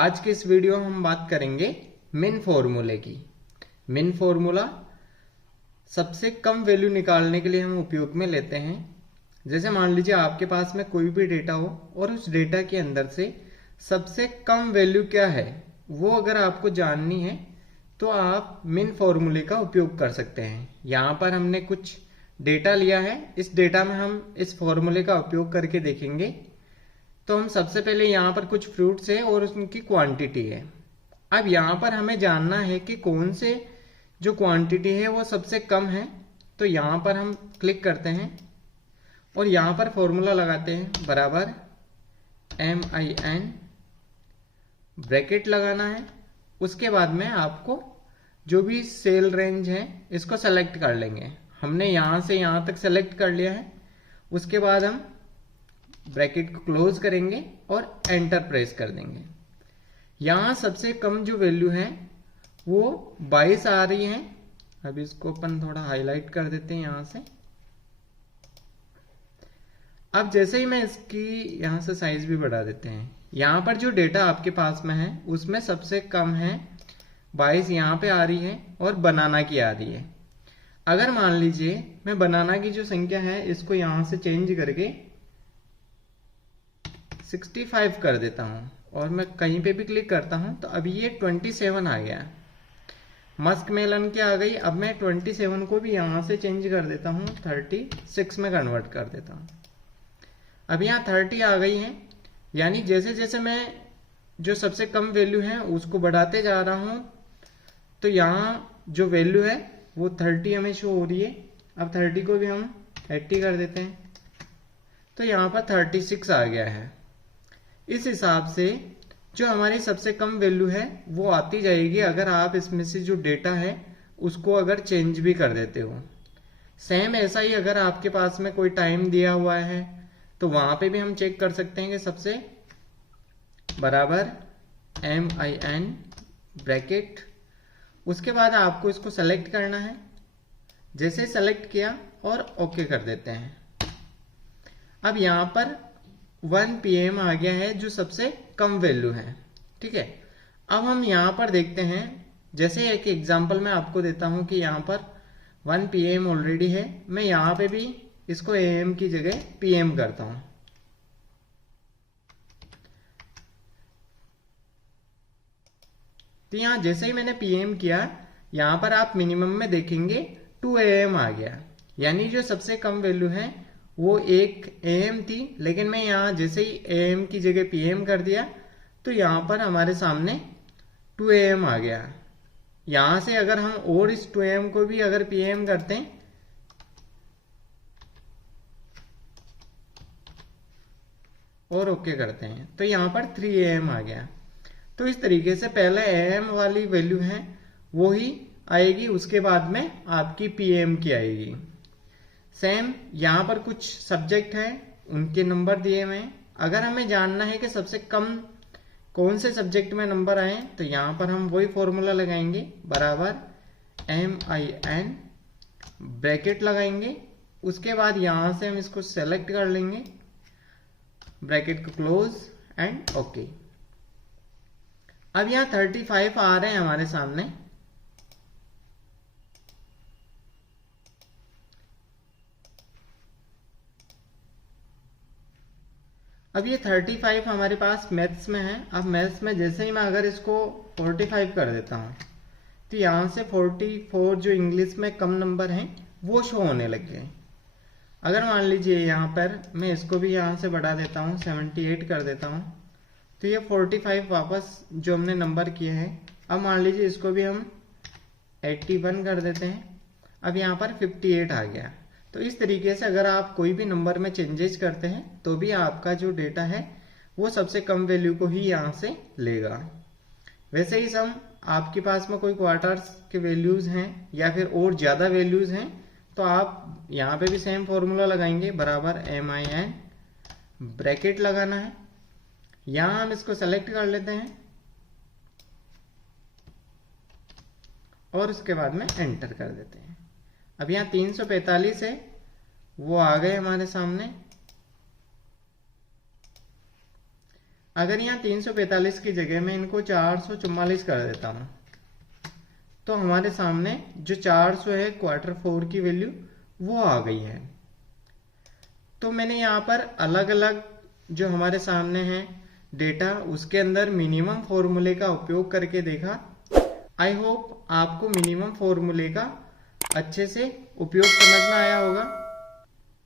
आज के इस वीडियो में हम बात करेंगे मिन फॉर्मूले की। मिन फॉर्मूला सबसे कम वैल्यू निकालने के लिए हम उपयोग में लेते हैं। जैसे मान लीजिए आपके पास में कोई भी डेटा हो और उस डेटा के अंदर से सबसे कम वैल्यू क्या है वो अगर आपको जाननी है तो आप मिन फॉर्मूले का उपयोग कर सकते हैं। यहाँ पर हमने कुछ डेटा लिया है, इस डेटा में हम इस फॉर्मूले का उपयोग करके देखेंगे। तो हम सबसे पहले यहाँ पर कुछ फ्रूट्स है और उनकी क्वांटिटी है। अब यहाँ पर हमें जानना है कि कौन से जो क्वांटिटी है वो सबसे कम है। तो यहाँ पर हम क्लिक करते हैं और यहाँ पर फॉर्मूला लगाते हैं बराबर MIN, ब्रैकेट लगाना है। उसके बाद में आपको जो भी सेल रेंज है इसको सेलेक्ट कर लेंगे। हमने यहाँ से यहाँ तक सेलेक्ट कर लिया है। उसके बाद हम ब्रैकेट को क्लोज करेंगे और एंटर प्रेस कर देंगे। यहाँ सबसे कम जो वैल्यू है वो 22 आ रही है। अब इसको अपन थोड़ा हाईलाइट कर देते हैं यहाँ से। अब जैसे ही मैं इसकी यहाँ से साइज भी बढ़ा देते हैं। यहाँ पर जो डेटा आपके पास में है उसमें सबसे कम है 22 यहाँ पे आ रही है और बनाना की आ रही है। अगर मान लीजिए मैं बनाना की जो संख्या है इसको यहाँ से चेंज करके 65 कर देता हूँ और मैं कहीं पे भी क्लिक करता हूँ तो अभी ये 27 आ गया। मस्क मेलन की आ गई। अब मैं 27 को भी यहाँ से चेंज कर देता हूँ, 36 में कन्वर्ट कर देता हूँ। अब यहाँ 30 आ गई है। यानी जैसे जैसे मैं जो सबसे कम वैल्यू है उसको बढ़ाते जा रहा हूँ तो यहाँ जो वैल्यू है वो 30 हमें शो हो रही है। अब 30 को भी हम 80 कर देते हैं तो यहाँ पर 36 आ गया है। इस हिसाब से जो हमारी सबसे कम वैल्यू है वो आती जाएगी अगर आप इसमें से जो डेटा है उसको अगर चेंज भी कर देते हो। सेम ऐसा ही अगर आपके पास में कोई टाइम दिया हुआ है तो वहां पे भी हम चेक कर सकते हैं कि सबसे बराबर MIN, ब्रैकेट। उसके बाद आपको इसको सेलेक्ट करना है। जैसे सेलेक्ट किया और ओके कर देते हैं। अब यहाँ पर 1 PM आ गया है जो सबसे कम वैल्यू है। ठीक है, अब हम यहाँ पर देखते हैं। जैसे एक एग्जांपल मैं आपको देता हूं कि यहाँ पर 1 PM ऑलरेडी है। मैं यहाँ पे भी इसको AM की जगह PM करता हूं। तो यहाँ जैसे ही मैंने PM किया यहाँ पर आप मिनिमम में देखेंगे 2 AM आ गया। यानी जो सबसे कम वैल्यू है वो 1 AM थी, लेकिन मैं यहाँ जैसे ही AM की जगह PM कर दिया तो यहाँ पर हमारे सामने 2 AM आ गया। यहाँ से अगर हम और इस 2 AM को भी अगर PM करते हैं और ओके करते हैं तो यहाँ पर 3 AM आ गया। तो इस तरीके से पहले AM वाली वैल्यू है वो ही आएगी, उसके बाद में आपकी PM की आएगी। सेम यहाँ पर कुछ सब्जेक्ट है उनके नंबर दिए हुए हैं। अगर हमें जानना है कि सबसे कम कौन से सब्जेक्ट में नंबर आए तो यहाँ पर हम वही फॉर्मूला लगाएंगे बराबर MIN, ब्रैकेट लगाएंगे। उसके बाद यहाँ से हम इसको सेलेक्ट कर लेंगे, ब्रैकेट को क्लोज एंड ओके। अब यहाँ 35 आ रहे हैं हमारे सामने। अब ये 35 हमारे पास मैथ्स में है। अब मैथ्स में जैसे ही मैं अगर इसको 45 कर देता हूँ तो यहाँ से 44 जो इंग्लिश में कम नंबर हैं वो शो होने लग गए। अगर मान लीजिए यहाँ पर मैं इसको भी यहाँ से बढ़ा देता हूँ, 78 कर देता हूँ तो ये 45 वापस जो हमने नंबर किए हैं। अब मान लीजिए इसको भी हम 81 कर देते हैं। अब यहाँ पर 58 आ गया। तो इस तरीके से अगर आप कोई भी नंबर में चेंजेस करते हैं तो भी आपका जो डेटा है वो सबसे कम वैल्यू को ही यहाँ से लेगा। वैसे ही सम आपके पास में कोई क्वार्टर्स के वैल्यूज हैं या फिर और ज्यादा वैल्यूज हैं तो आप यहाँ पे भी सेम फॉर्मूला लगाएंगे बराबर MIN, ब्रैकेट लगाना है। यहाँ हम इसको सेलेक्ट कर लेते हैं और उसके बाद में एंटर कर देते हैं। अब यहाँ 345 है वो आ गए हमारे सामने। अगर यहाँ 345 की जगह मैं इनको 444 कर देता हूँ, तो हमारे सामने जो 400 है Q4 की वैल्यू वो आ गई है। तो मैंने यहाँ पर अलग अलग जो हमारे सामने है डेटा, उसके अंदर मिनिमम फॉर्मूले का उपयोग करके देखा। आई होप आपको मिनिमम फॉर्मूले का अच्छे से उपयोग समझ में आया होगा।